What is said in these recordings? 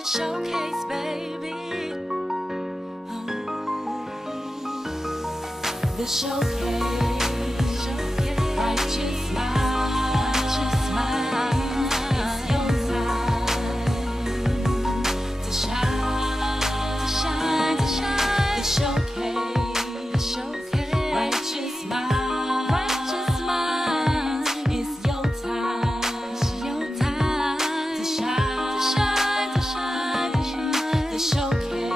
the showcase, baby. Oh, the showcase. Righteous mind. It's your time to shine. The showcase. Righteous mind. It's your time to shine. The showcase.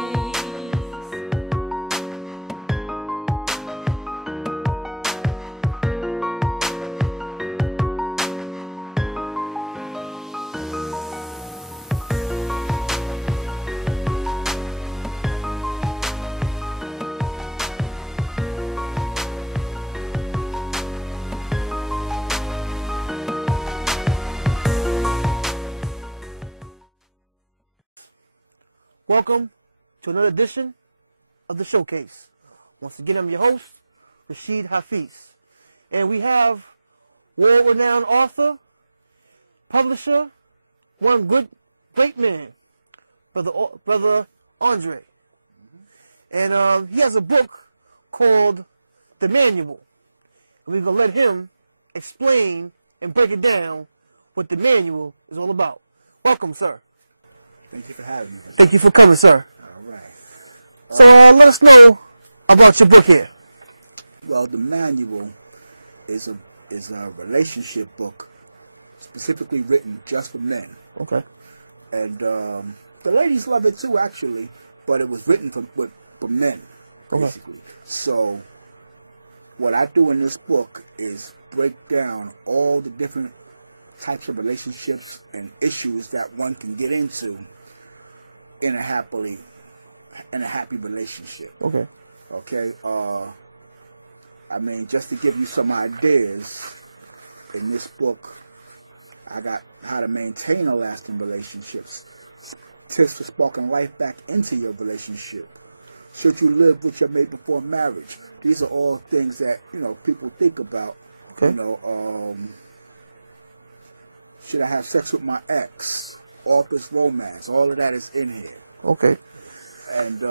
Welcome to another edition of the Showcase. Once again, I'm your host, Rashid Hafiz. And we have world-renowned author, publisher, one great man, Brother Andre. And he has a book called The Manual. And we're going to let him explain and break it down what the manual is all about. Welcome, sir. Thank you for having me. Thank you for coming, sir. All right. So let us know about your book here. Well, the manual is a relationship book specifically written just for men. Okay. And the ladies love it too, actually, but it was written for men, basically. Okay. So what I do in this book is break down all the different types of relationships and issues that one can get into in a happy relationship. Okay. Okay. I mean, just to give you some ideas, in this book, I got how to maintain a lasting relationship, tips for sparking life back into your relationship. Should you live with your mate before marriage? These are all things that, you know, people think about. Okay. You know, should I have sex with my ex? Office romance. All of that is in here. Okay. And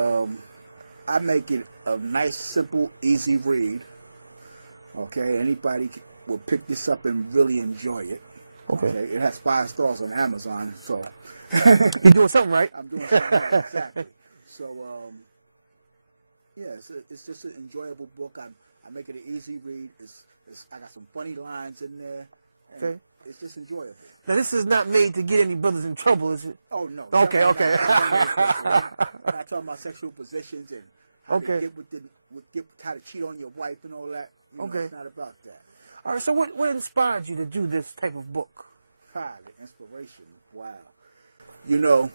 I make it a nice, simple, easy read. Okay. Anybody will pick this up and really enjoy it. Okay. It has 5 stars on Amazon, so. You're doing something right. I'm doing something right, exactly. So, yeah, it's just an enjoyable book. I make it an easy read. I got some funny lines in there. Okay. It's just enjoyable. Now, this is not made to get any brothers in trouble, is it? Oh, no. Okay. I'm not talking about sexual positions and how to get how to cheat on your wife and all that. You know, it's not about that. All right, so what inspired you to do this type of book? The inspiration. Wow. You know,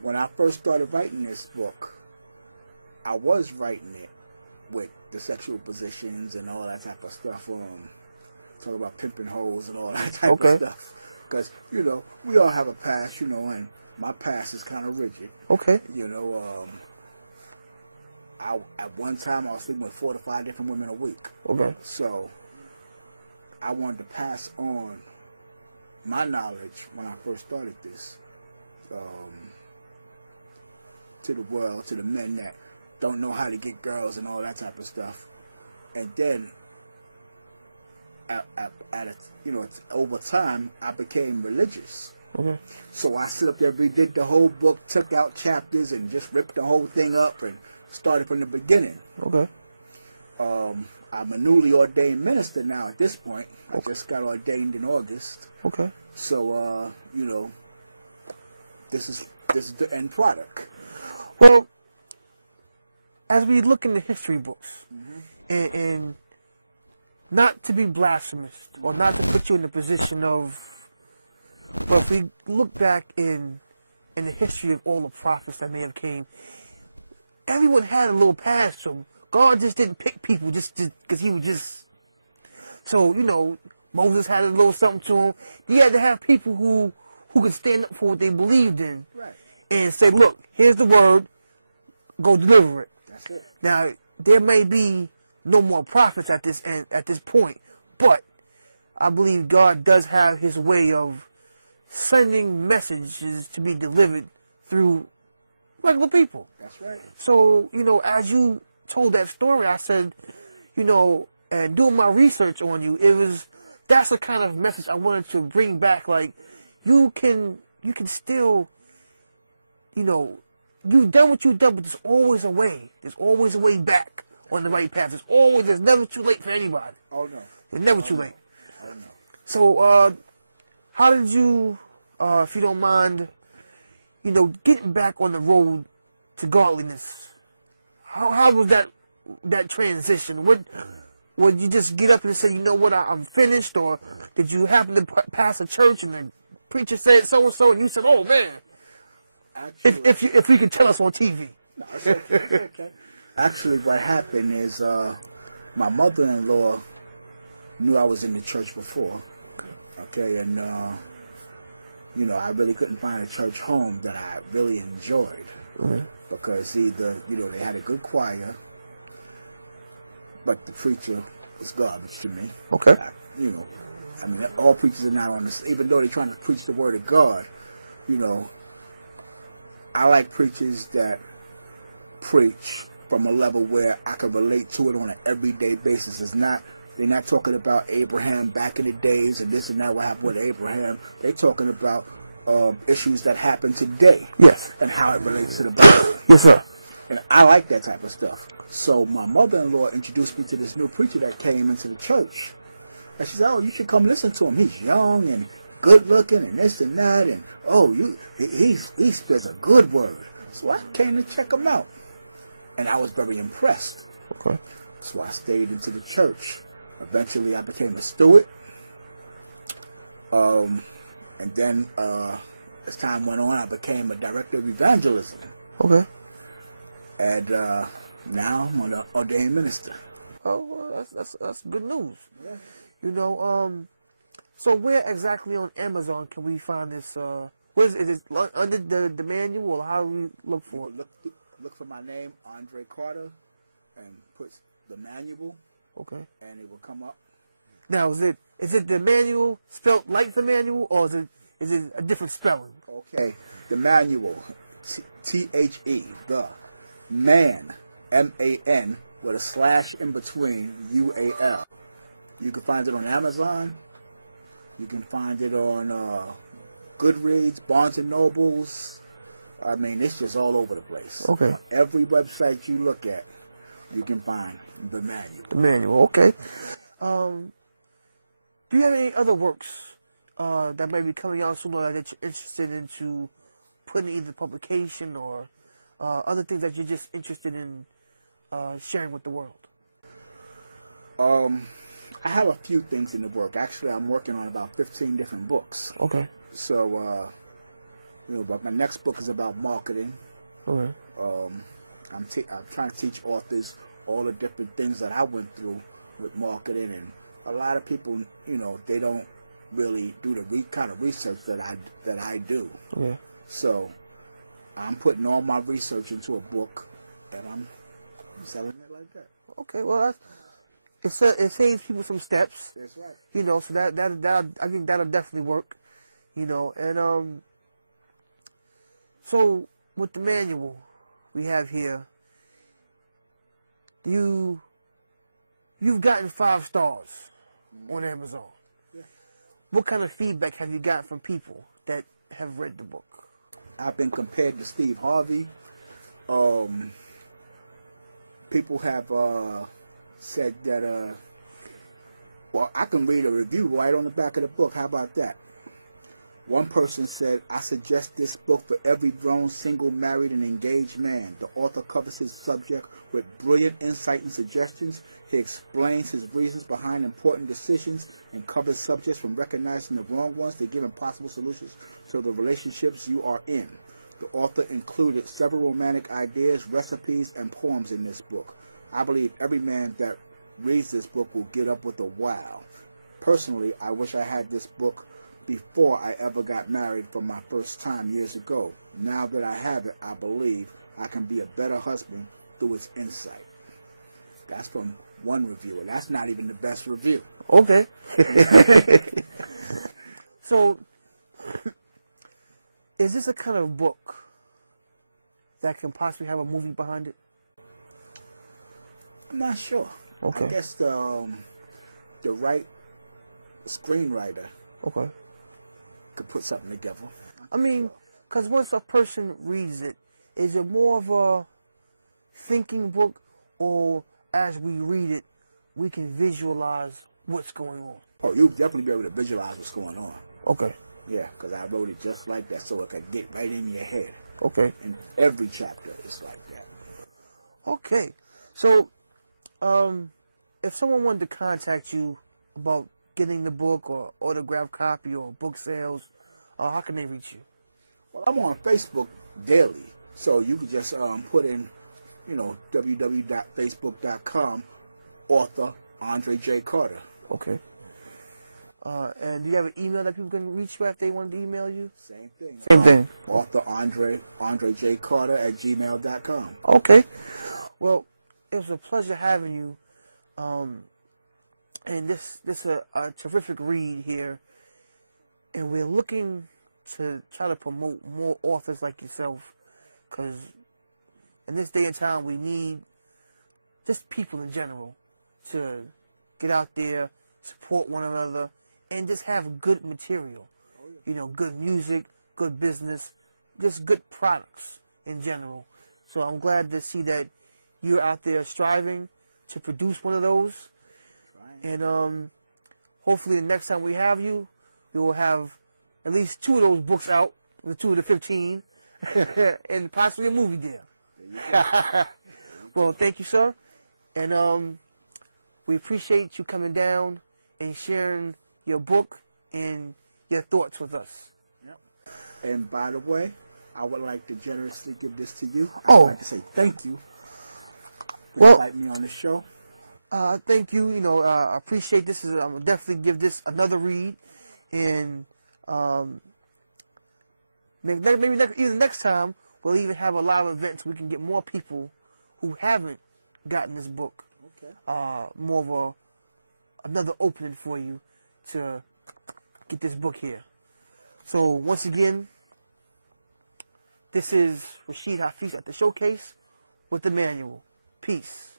when I first started writing this book, I was writing it with the sexual positions and all that type of stuff. Talk about pimping hoes and all that type of stuff. Because, you know, we all have a past, you know, and my past is kind of rigid. Okay. You know, at one time I was sleeping with 4 to 5 different women a week. Okay. So I wanted to pass on my knowledge when I first started this to the world, to the men that don't know how to get girls and all that type of stuff. And then, over time, I became religious. Okay. So I stood up there, redid the whole book, took out chapters, and just ripped the whole thing up and started from the beginning. Okay. I'm a newly ordained minister now at this point. I just got ordained in August. Okay. So, you know, this is the end product. Well, as we look in the history books, and not to be blasphemous, or not to put you in the position of, but if we look back in the history of all the prophets that may have came, everyone had a little past them. God just didn't pick people just because he was just... So, you know, Moses had a little something to him. You had to have people who could stand up for what they believed in. Right. And say, look, here's the word, go deliver it. That's it. Now, there may be no more prophets at this point, but I believe God does have his way of sending messages to be delivered through regular people. That's right. So, you know, as you told that story, I said, you know, and doing my research on you, that's the kind of message I wanted to bring back. Like, you can still, you know, you've done what you've done, but there's always a way. There's always a way back on the right path. There's never too late for anybody. Oh, no. It's never too late. Oh, no. So, how did you, if you don't mind, you know, getting back on the road to godliness? How was that transition? Would you just get up and say, you know what, I'm finished, or did you happen to pass a church and the preacher said so and so, and you said, oh man, Actually, if you could tell us on TV? no, it's okay. It's okay. Actually, what happened is my mother-in-law knew I was in the church before. Okay, and you know, I really couldn't find a church home that I really enjoyed. Mm-hmm. Because either, you know, they had a good choir, but the preacher was garbage to me. Okay. You know, I mean, all preachers are not on this, even though they're trying to preach the word of God, you know, I like preachers that preach from a level where I can relate to it on an everyday basis. They're not talking about Abraham back in the days and this and that, what happened with Abraham. They're talking about issues that happen today. Yes. And how it relates to the Bible. Yes, sir. And I like that type of stuff. So my mother-in-law introduced me to this new preacher that came into the church. And she said, oh, you should come listen to him. He's young and good-looking and this and that. And, oh, he says a good word. So I came to check him out. And I was very impressed. Okay. So I stayed into the church. Eventually, I became a steward. And then, as time went on, I became a director of evangelism. Okay. And now I'm an ordained minister. Oh, well, that's good news. Yeah. You know, so where exactly on Amazon can we find this? Is it under the manual, or how do we look for it? Look for my name, Andre Carter, and put the manual. Okay. And it will come up. Now, is it the manual spelled like the manual, or is it a different spelling? Okay. The manual, T-H-E, the man, M-A-N, with a slash in between, U-A-L. You can find it on Amazon. You can find it on Goodreads, Barnes and Nobles. I mean, it's just all over the place. Okay. Every website you look at, you can find the manual. The manual, okay. Do you have any other works that may be coming out soon that you're interested into putting either publication or other things that you're just interested in sharing with the world? I have a few things in the work. Actually, I'm working on about 15 different books. Okay. So, you know, but my next book is about marketing. Okay. I'm trying to teach authors all the different things that I went through with marketing, and a lot of people, you know, they don't really do the kind of research that I do. Okay. So, I'm putting all my research into a book, and I'm selling it like that. Okay. Well, it saves people some steps. That's right. You know, so that I think that'll definitely work. You know, and so with the manual we have here, you've gotten 5 stars on Amazon. Yeah. What kind of feedback have you got from people that have read the book? I've been compared to Steve Harvey. People have said that, well, I can read a review right on the back of the book. How about that? One person said, I suggest this book for every grown, single, married, and engaged man. The author covers his subject with brilliant insight and suggestions. He explains his reasons behind important decisions and covers subjects from recognizing the wrong ones to giving possible solutions to the relationships you are in. The author included several romantic ideas, recipes, and poems in this book. I believe every man that reads this book will get up with a wow. Personally, I wish I had this book before I ever got married for my first time years ago. Now that I have it, I believe I can be a better husband through its insight. That's from one reviewer. That's not even the best review. Okay. So, is this a kind of book that can possibly have a movie behind it? I'm not sure. Okay. I guess the right screenwriter could put something together. I mean, because once a person reads it, is it more of a thinking book, or as we read it, we can visualize what's going on? Oh, you'll definitely be able to visualize what's going on. Okay. Yeah, because I wrote it just like that, so it could get right in your head. Okay. And every chapter is like that. Okay. So, if someone wanted to contact you about getting the book or autographed copy or book sales, how can they reach you? Well, I'm on Facebook daily, so you can just put in, www.facebook.com, author Andre J. Carter. Okay. And do you have an email that people can reach you if they wanted to email you? Same thing. Same thing. Author Andre J. Carter at gmail.com. Okay. Well, it was a pleasure having you. And this is a terrific read here. And we're looking to try to promote more authors like yourself, because in this day and time we need just people in general to get out there, support one another, and just have good material. Good music, good business, just good products in general. So I'm glad to see that you're out there striving to produce one of those. And hopefully the next time we have you, we will have at least 2 of those books out, the 2 of the 15, and possibly a movie deal. Well, thank you, sir. And we appreciate you coming down and sharing your book and your thoughts with us. Yep. And by the way, I would like to generously give this to you. Oh. I'd like to say thank you for inviting me on the show. Thank you. I appreciate this. I'm definitely give this another read, and maybe either next time we'll even have a live event so we can get more people who haven't gotten this book. Okay. More of another opening for you to get this book here. So once again, this is Rashid Hafiz at the Showcase with the Manual. Peace.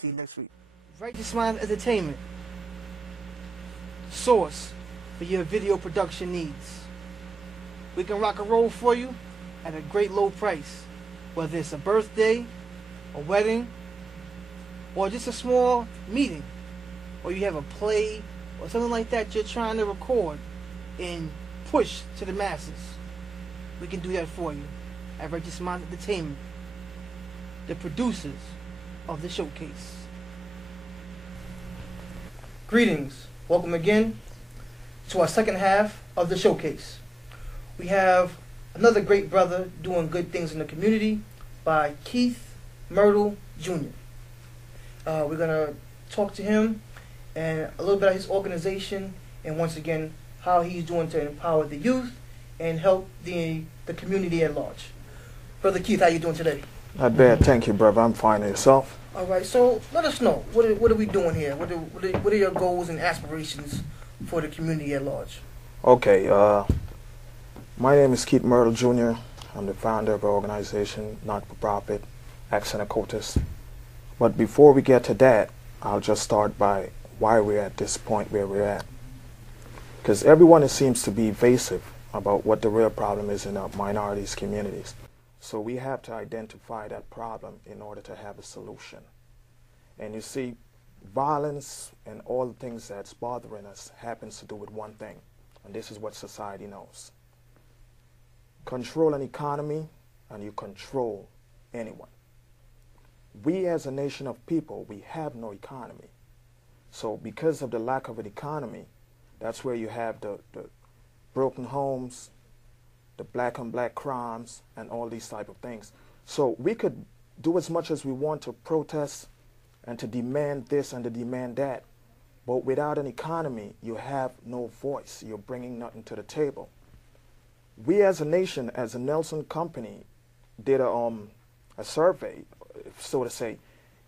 See you next week. Righteous Mind Entertainment, source for your video production needs. We can rock and roll for you at a great low price, whether it's a birthday, a wedding, or just a small meeting, or you have a play or something like that you're trying to record and push to the masses. We can do that for you at Righteous Mind Entertainment, the producers of the Showcase. Greetings. Welcome again to our second half of the Showcase. We have another great brother doing good things in the community by Keith Myrtle Jr. We're going to talk to him and a little bit about his organization, and once again how he's doing to empower the youth and help the community at large. Brother Keith, how you doing today? Not bad, thank you, brother. I'm fine. And yourself? All right, so let us know. What are we doing here? What are your goals and aspirations for the community at large? Okay, my name is Keith Myrtle Jr. I'm the founder of an organization, not-for-profit, Accent Ocultus. But before we get to that, I'll just start by why we're at this point where we're at. Because everyone seems to be evasive about what the real problem is in our minorities communities. So we have to identify that problem in order to have a solution. And you see, violence and all the things that's bothering us happens to do with one thing, and this is what society knows. Control an economy, and you control anyone. We as a nation of people, we have no economy. So because of the lack of an economy, that's where you have the broken homes, the black on black crimes, and all these type of things. So we could do as much as we want to protest and to demand this and to demand that, but without an economy, you have no voice. You're bringing nothing to the table. We as a nation, as a Nelson Company, did a survey, so to say,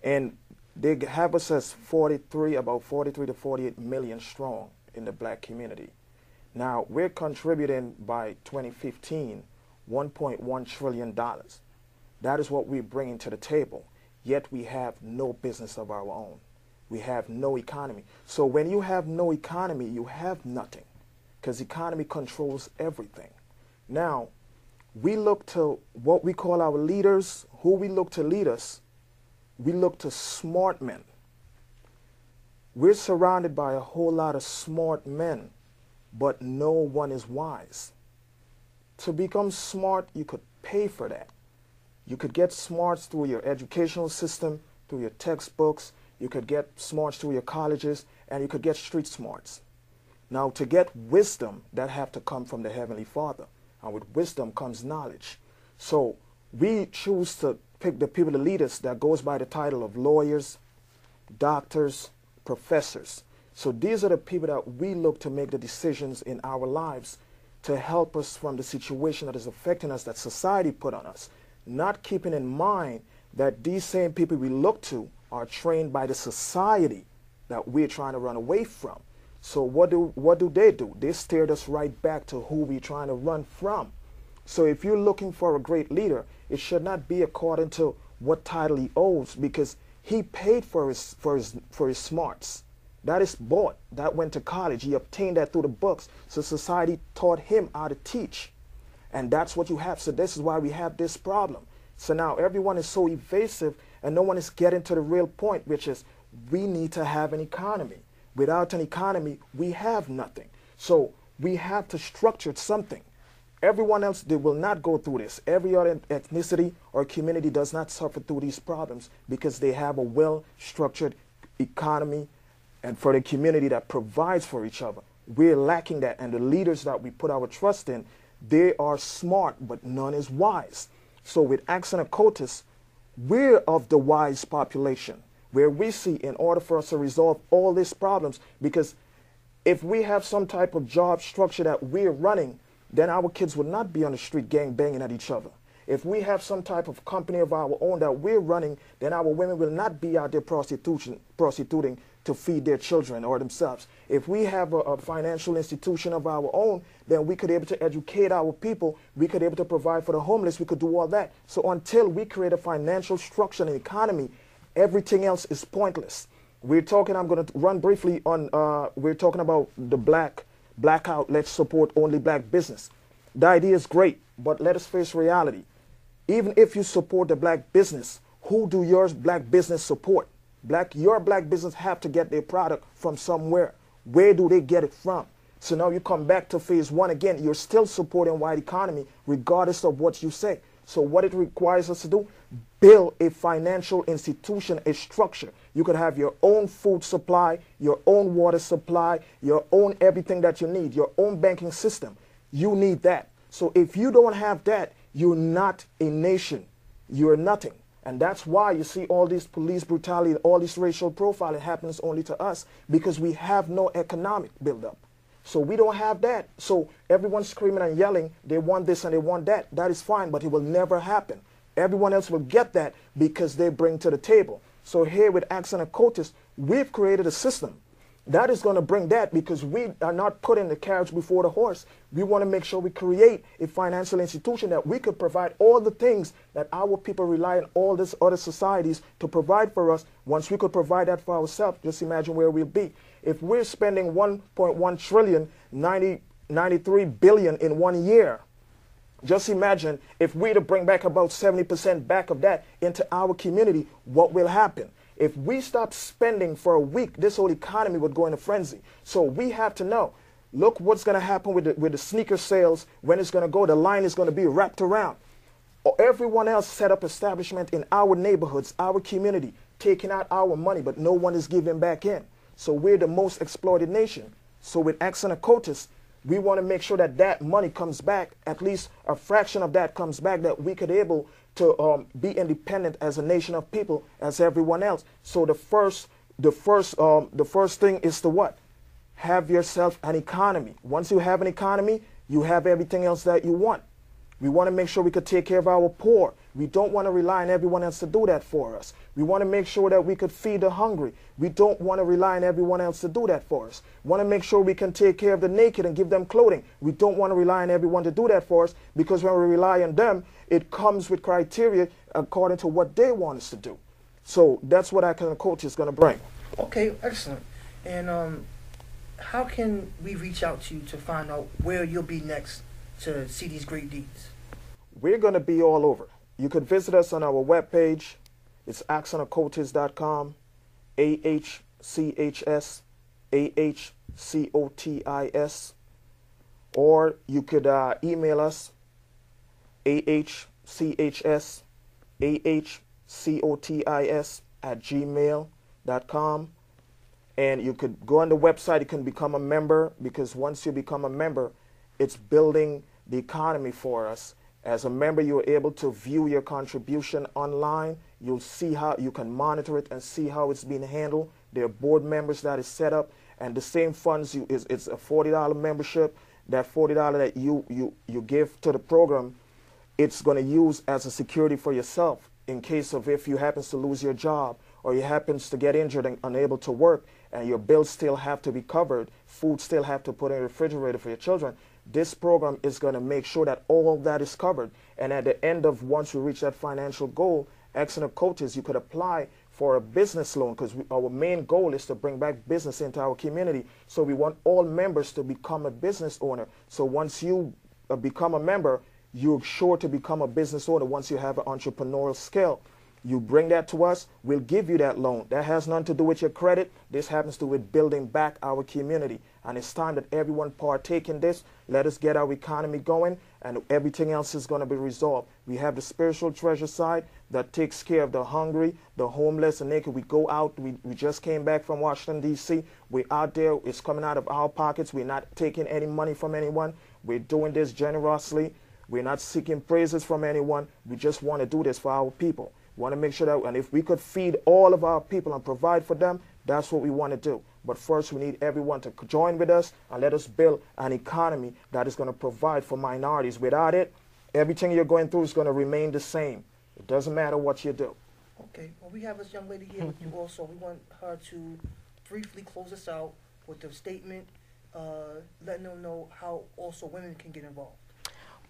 and they have us as about 43 to 48 million strong in the black community. Now, we're contributing by 2015 $1.1 trillion. That is what we're bringing to the table. Yet we have no business of our own. We have no economy. So when you have no economy, you have nothing, because economy controls everything. Now, we look to what we call our leaders. Who we look to lead us, we look to smart men. We're surrounded by a whole lot of smart men, but no one is wise. To become smart, you could pay for that. You could get smarts through your educational system, through your textbooks. You could get smarts through your colleges, and you could get street smarts. Now, to get wisdom, that have to come from the Heavenly Father. And with wisdom comes knowledge. So we choose to pick the people to lead us that goes by the title of lawyers, doctors, professors. So these are the people that we look to make the decisions in our lives to help us from the situation that is affecting us, that society put on us. Not keeping in mind that these same people we look to are trained by the society that we're trying to run away from. So what do they do? They steered us right back to who we're trying to run from. So if you're looking for a great leader, it should not be according to what title he owes, because he paid for his smarts. That is bought. That went to college. He obtained that through the books. So society taught him how to teach. And that's what you have. So this is why we have this problem. So now everyone is so evasive and no one is getting to the real point, which is we need to have an economy. Without an economy, we have nothing. So we have to structure something. Everyone else, they will not go through this. Every other ethnicity or community does not suffer through these problems because they have a well-structured economy and for the community that provides for each other. We're lacking that, and the leaders that we put our trust in, they are smart, but none is wise. So with Acts and Occultists, we're of the wise population, where we see in order for us to resolve all these problems, because if we have some type of job structure that we're running, then our kids would not be on the street gang banging at each other. If we have some type of company of our own that we're running, then our women will not be out there prostituting to feed their children or themselves. If we have a financial institution of our own, then we could be able to educate our people. We could be able to provide for the homeless. We could do all that. So until we create a financial structure and economy, everything else is pointless. We're talking, I'm going to run briefly on, we're talking about the blackout, let's support only black business. The idea is great, but let us face reality. Even if you support the black business, who do your black business support? Your black business have to get their product from somewhere. Where do they get it from? So now you come back to phase one again. You're still supporting white economy regardless of what you say. So what it requires us to do, build a financial institution, a structure. You could have your own food supply, your own water supply, your own everything that you need, your own banking system. You need that. So if you don't have that, you're not a nation. You're nothing. And that's why you see all this police brutality, all this racial profiling happens only to us, because we have no economic buildup. So we don't have that. So everyone's screaming and yelling, they want this and they want that. That is fine, but it will never happen. Everyone else will get that because they bring to the table. So here with Acts and Occultists, we've created a system that is going to bring that, because we are not putting the carriage before the horse. We want to make sure we create a financial institution that we could provide all the things that our people rely on all these other societies to provide for us. Once we could provide that for ourselves, just imagine where we'll be. If we're spending 1.1 trillion, 93 billion in 1 year, just imagine if we to bring back about 70% back of that into our community, what will happen? If we stop spending for a week, this whole economy would go in a frenzy. So we have to know, look what's going to happen with the sneaker sales, when it's going to go, the line is going to be wrapped around. Everyone else set up establishment in our neighborhoods, our community, taking out our money, but no one is giving back in. So we're the most exploited nation. So with Acts and Occultists, we want to make sure that that money comes back, at least a fraction of that comes back, that we could able to be independent as a nation of people, as everyone else. So the first thing is to what? Have yourself an economy. Once you have an economy, you have everything else that you want. We want to make sure we could take care of our poor. We don't want to rely on everyone else to do that for us. We want to make sure that we could feed the hungry. We don't want to rely on everyone else to do that for us. We want to make sure we can take care of the naked and give them clothing. We don't want to rely on everyone to do that for us, because when we rely on them, it comes with criteria according to what they want us to do. So that's what Action and Culture is going to bring. Okay, excellent. And how can we reach out to you to find out where you'll be next to see these great deeds? We're going to be all over. You could visit us on our webpage. It's axonoccultist.com, AHCHS, or you could email us, ahchs@gmail.com. And you could go on the website. You can become a member, because once you become a member, it's building the economy for us. As a member, you're able to view your contribution online. You'll see how you can monitor it and see how it's being handled. There are board members that is set up, and the same funds, it's a $40 membership. That $40 that you give to the program, it's going to use as a security for yourself in case of if you happen to lose your job, or you happens to get injured and unable to work, and your bills still have to be covered, food still have to put in the refrigerator for your children. This program is going to make sure that all that is covered. And at the end of, once you reach that financial goal, Action of Coaches, you could apply for a business loan, because our main goal is to bring back business into our community. So we want all members to become a business owner. So once you become a member, you're sure to become a business owner once you have an entrepreneurial skill. You bring that to us, we'll give you that loan. That has nothing to do with your credit. This happens to do with building back our community. And it's time that everyone partake in this. Let us get our economy going, and everything else is going to be resolved. We have the spiritual treasure side that takes care of the hungry, the homeless, and naked. We go out. We just came back from Washington, D.C. We're out there. It's coming out of our pockets. We're not taking any money from anyone. We're doing this generously. We're not seeking praises from anyone. We just want to do this for our people. We want to make sure that, and if we could feed all of our people and provide for them, that's what we want to do. But first, we need everyone to join with us and let us build an economy that is going to provide for minorities. Without it, everything you're going through is going to remain the same. It doesn't matter what you do. Okay. Well, we have this young lady here with you also. We want her to briefly close us out with a statement, letting them know how also women can get involved.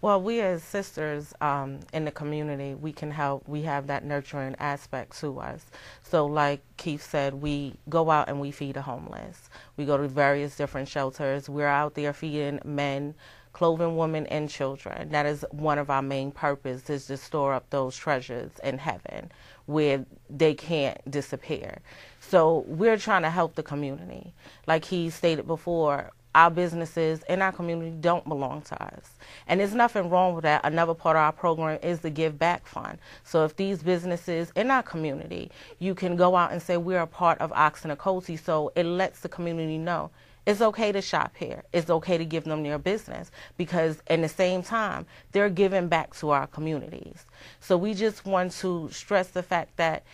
Well, we as sisters in the community, we can help. We have that nurturing aspect to us. So like Keith said, we go out and we feed the homeless. We go to various different shelters. We're out there feeding men, clothing women, and children. That is one of our main purposes, is to store up those treasures in heaven where they can't disappear. So we're trying to help the community. Like he stated before, our businesses in our community don't belong to us. And there's nothing wrong with that. Another part of our program is the Give Back Fund. So if these businesses in our community, you can go out and say we're a part of Oxen and Cozy, so it lets the community know it's okay to shop here. It's okay to give them their business, because in the same time, they're giving back to our communities. So we just want to stress the fact that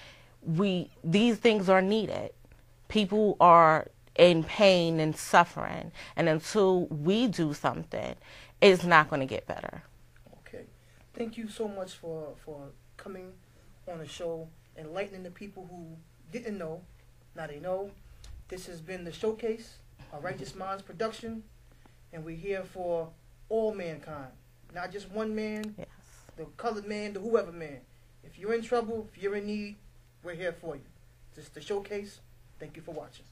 these things are needed. People are in pain and suffering, and until we do something, it's not going to get better. Okay. Thank you so much for coming on the show, enlightening the people who didn't know. Now they know. This has been the Showcase, a Righteous Minds production, and we're here for all mankind, not just one man, Yes. the colored man, the whoever man. If you're in trouble, if you're in need, we're here for you. This is the Showcase. Thank you for watching.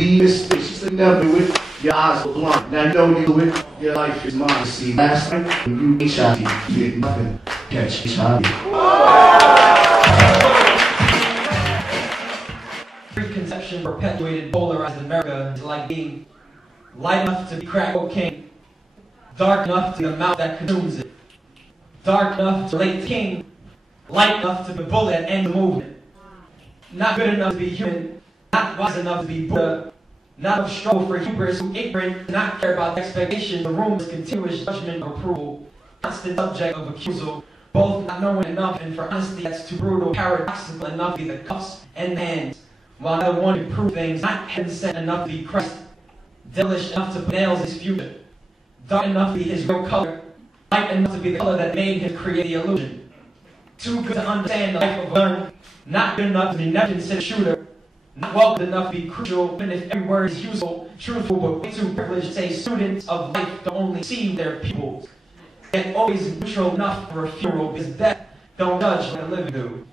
be mistakes. Just never do it. Your eyes are blind. Now know you do it. Your life is mine. See, last night when you HIV, you did nothing. Catch HIV. Preconception perpetuated polarized America is like being light enough to be crack cocaine, dark enough to be the mouth that consumes it, dark enough to relate to king, light enough to be the bullet that ends the movement, not good enough to be human, not wise enough to be Buddha, not of struggle for hubris who ignorant, to not care about the expectation, the room is continuous judgment of approval, constant subject of accusal, both not knowing enough and for honesty that's too brutal, paradoxical enough to be the cuffs and the hands, while another one to prove things, not heaven sent enough to be Christ, devilish enough to put nails in his future, dark enough to be his real color, light enough to be the color that made him create the illusion, too good to understand the life of a gun, not good enough to be never considered shooter, not welcome enough to be crucial, even if every word is useful, truthful, but way too privileged to say students of life don't only see their pupils, yet always neutral enough for a funeral, because death don't judge like a living do.